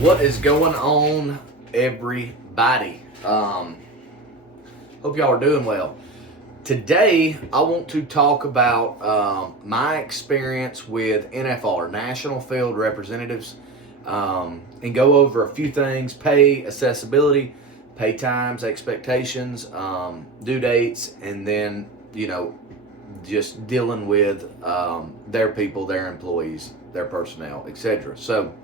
What is going on, everybody? Hope y'all are doing well. Today, I want to talk about my experience with NFR, National Field Representatives, and go over a few things: pay, accessibility, pay times, expectations, due dates, and then, just dealing with their people, their employees, their personnel, etc. So,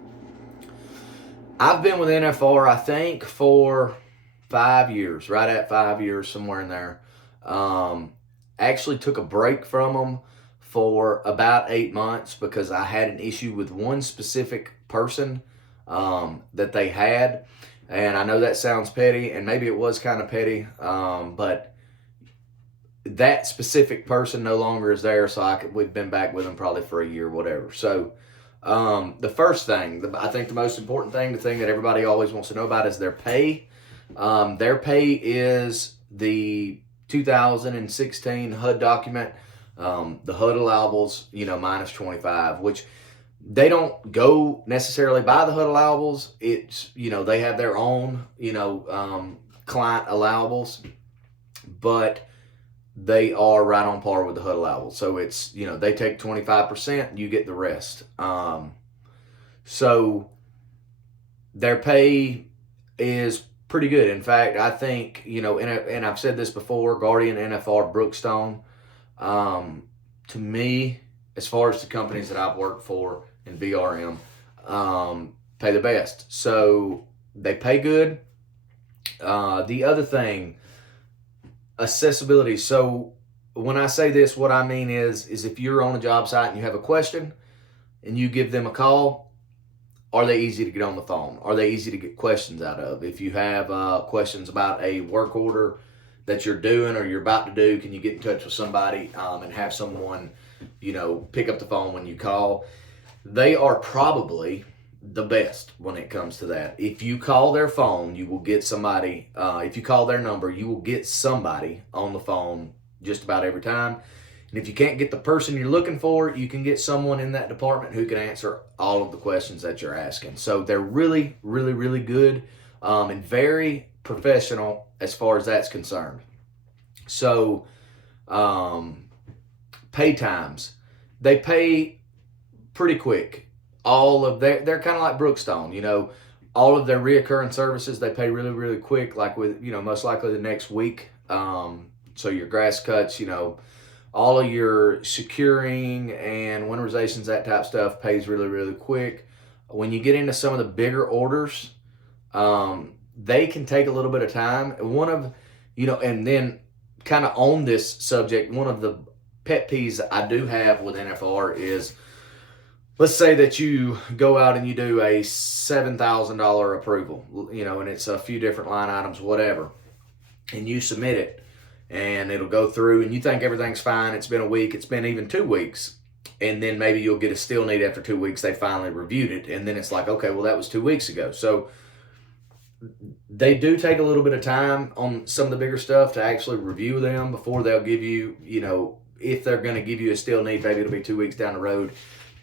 I've been with NFR, I think, for 5 years, right at 5 years, somewhere in there. Actually took a break from them for about 8 months because I had an issue with one specific person that they had. And I know that sounds petty, and maybe it was kind of petty, but that specific person no longer is there, so we've been back with them probably for a year, whatever. So, the first thing, I think the most important thing, the thing that everybody always wants to know about is their pay. Their pay is the 2016 HUD document, the HUD allowables, minus 25, which they don't go necessarily by the HUD allowables. It's, they have their own, client allowables, but they are right on par with the HUD allowable. So it's, they take 25%, you get the rest. So their pay is pretty good. In fact, I think, and I've said this before, Guardian, NFR, Brookstone, to me, as far as the companies that I've worked for in VRM, pay the best. So they pay good. The other thing, accessibility. So when I say this, what I mean is if you're on a job site and you have a question and you give them a call, are they easy to get on the phone? Are they easy to get questions out of? If you have questions about a work order that you're doing or you're about to do, can you get in touch with somebody and have someone, pick up the phone when you call? They are probably the best when it comes to that. If you call their phone, you will get somebody. If you call their number, you will get somebody on the phone just about every time. And if you can't get the person you're looking for, you can get someone in that department who can answer all of the questions that you're asking. So they're really, really, really good and very professional as far as that's concerned. So pay times. They pay pretty quick. They're kind of like Brookstone, all of their reoccurring services, they pay really, really quick, like with, most likely the next week. So your grass cuts, all of your securing and winterizations, that type of stuff pays really, really quick. When you get into some of the bigger orders, they can take a little bit of time. And then kind of on this subject, one of the pet peeves I do have with NFR is, let's say that you go out and you do a $7,000 approval, and it's a few different line items, whatever, and you submit it, and it'll go through, and you think everything's fine. It's been a week. It's been even 2 weeks, and then maybe you'll get a still need after 2 weeks. They finally reviewed it, and then it's like, okay, well, that was 2 weeks ago. So they do take a little bit of time on some of the bigger stuff to actually review them before they'll give you, if they're going to give you a still need, maybe it'll be 2 weeks down the road.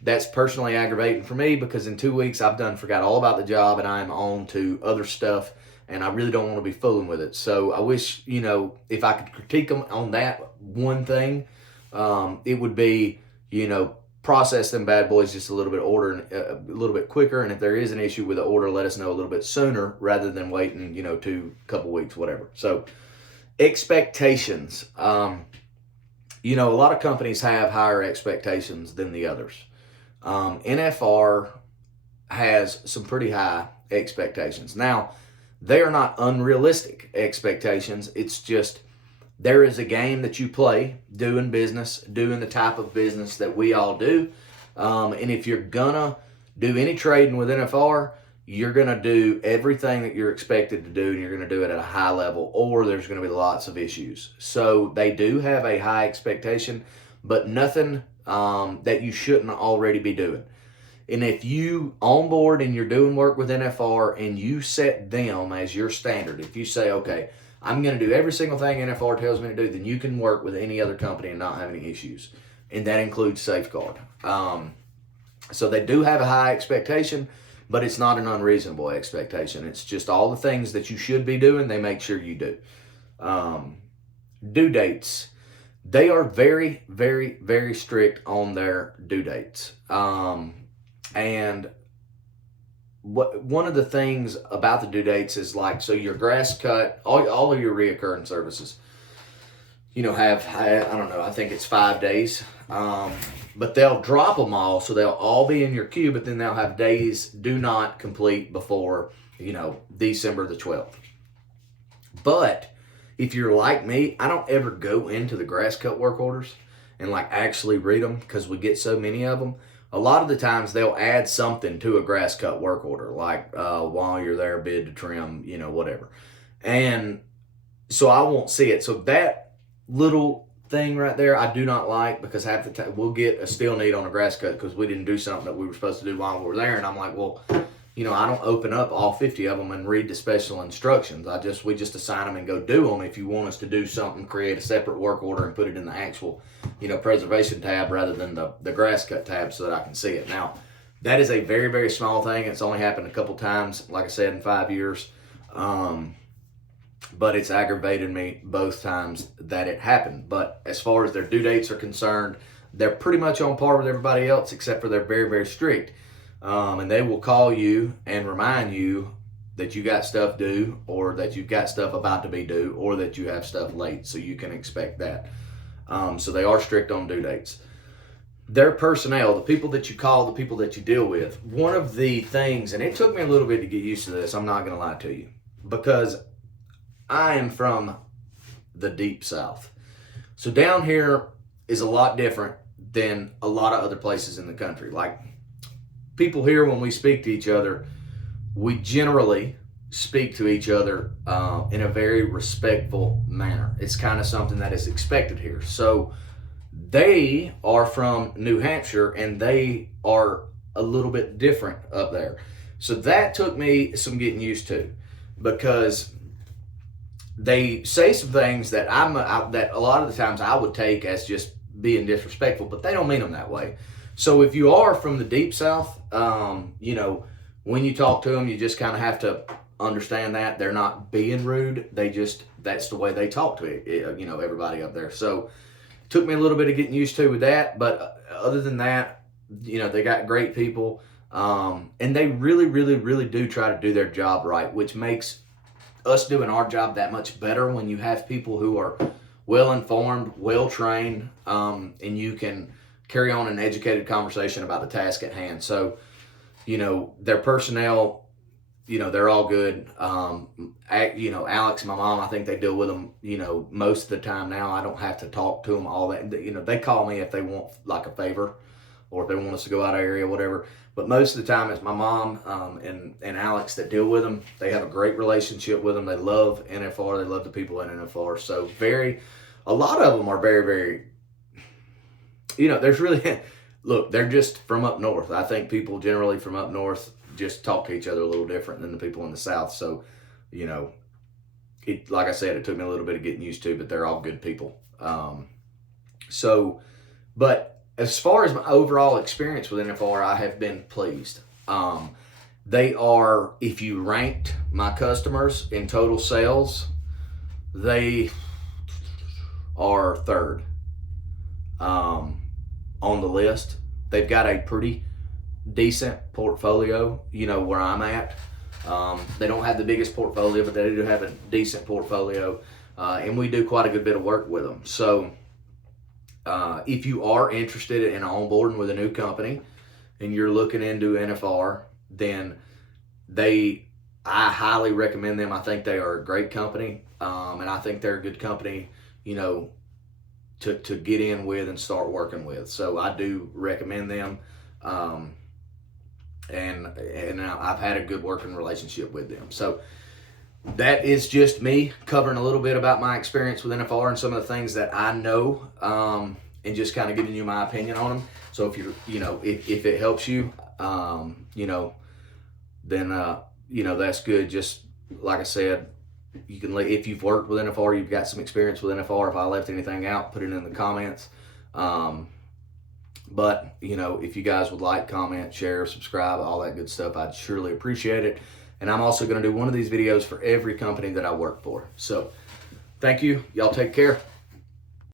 That's personally aggravating for me because in 2 weeks I've forgot all about the job and I'm on to other stuff, and I really don't want to be fooling with it. So I wish, if I could critique them on that one thing, it would be, process them bad boys just a little bit quicker. And if there is an issue with the order, let us know a little bit sooner rather than waiting, couple weeks, whatever. So expectations, a lot of companies have higher expectations than the others. NFR has some pretty high expectations. Now, they are not unrealistic expectations. It's just there is a game that you play doing business, doing the type of business that we all do. And if you're going to do any trading with NFR, you're going to do everything that you're expected to do, and you're going to do it at a high level, or there's going to be lots of issues. So they do have a high expectation, but nothing that you shouldn't already be doing. And if you onboard and you're doing work with NFR and you set them as your standard, if you say, okay, I'm going to do every single thing NFR tells me to do, then you can work with any other company and not have any issues. And that includes Safeguard. So they do have a high expectation, but it's not an unreasonable expectation. It's just all the things that you should be doing, they make sure you do. Due dates. They are very, very, very strict on their due dates. And one of the things about the due dates is like, so your grass cut, all of your reoccurring services, have, I don't know, I think it's 5 days. But they'll drop them all, so they'll all be in your queue, but then they'll have days do not complete before, December the 12th. But if you're like me, I don't ever go into the grass cut work orders and like actually read them because we get so many of them. A lot of the times they'll add something to a grass cut work order, like while you're there, bid to trim, whatever. And so I won't see it. So that little thing right there, I do not like, because half the time we'll get a still need on a grass cut because we didn't do something that we were supposed to do while we were there. And I'm like, well, I don't open up all 50 of them and read the special instructions. We just assign them and go do them. If you want us to do something, create a separate work order and put it in the actual, preservation tab rather than the grass cut tab so that I can see it. Now, that is a very, very small thing. It's only happened a couple times, like I said, in 5 years. But it's aggravated me both times that it happened. But as far as their due dates are concerned, they're pretty much on par with everybody else, except for they're very, very strict. And they will call you and remind you that you got stuff due, or that you've got stuff about to be due, or that you have stuff late, so you can expect that. So they are strict on due dates. Their personnel, the people that you call, the people that you deal with, one of the things, and it took me a little bit to get used to this, I'm not going to lie to you, because I am from the deep South. So down here is a lot different than a lot of other places in the country. Like, people here, when we speak to each other, we generally speak to each other in a very respectful manner. It's kind of something that is expected here. So they are from New Hampshire, and they are a little bit different up there. So that took me some getting used to, because they say some things that that a lot of the times I would take as just being disrespectful, but they don't mean them that way. So if you are from the deep South, when you talk to them, you just kind of have to understand that they're not being rude. That's the way they talk to everybody up there. So it took me a little bit of getting used to with that. But other than that, they got great people. And they really, really, really do try to do their job right, which makes us doing our job that much better when you have people who are well-informed, well-trained, and you can carry on an educated conversation about the task at hand. So, their personnel, they're all good. Alex, my mom, I think they deal with them, most of the time now. I don't have to talk to them all that. They call me if they want like a favor, or if they want us to go out of area, whatever. But most of the time it's my mom and Alex that deal with them. They have a great relationship with them. They love NFR. They love the people in NFR. So a lot of them are very, very, there's really, look, they're just from up north. I think people generally from up north just talk to each other a little different than the people in the South. So, like I said, it took me a little bit of getting used to, but they're all good people. But as far as my overall experience with NFR, I have been pleased. They are, if you ranked my customers in total sales, they are third on the list. They've got a pretty decent portfolio, where I'm at. They don't have the biggest portfolio, but they do have a decent portfolio, and we do quite a good bit of work with them. So if you are interested in onboarding with a new company and you're looking into NFR, then I highly recommend them. I think they are a great company, and I think they're a good company, to get in with and start working with. So I do recommend them, and I've had a good working relationship with them. So that is just me covering a little bit about my experience with NFR and some of the things that I know, and just kind of giving you my opinion on them. So if if it helps you, then that's good. Just like I said, you can, if you've worked with NFR, you've got some experience with NFR. If I left anything out, put it in the comments. But, you know, if you guys would like, comment, share, subscribe, all that good stuff, I'd surely appreciate it. And I'm also going to do one of these videos for every company that I work for. So thank you. Y'all take care.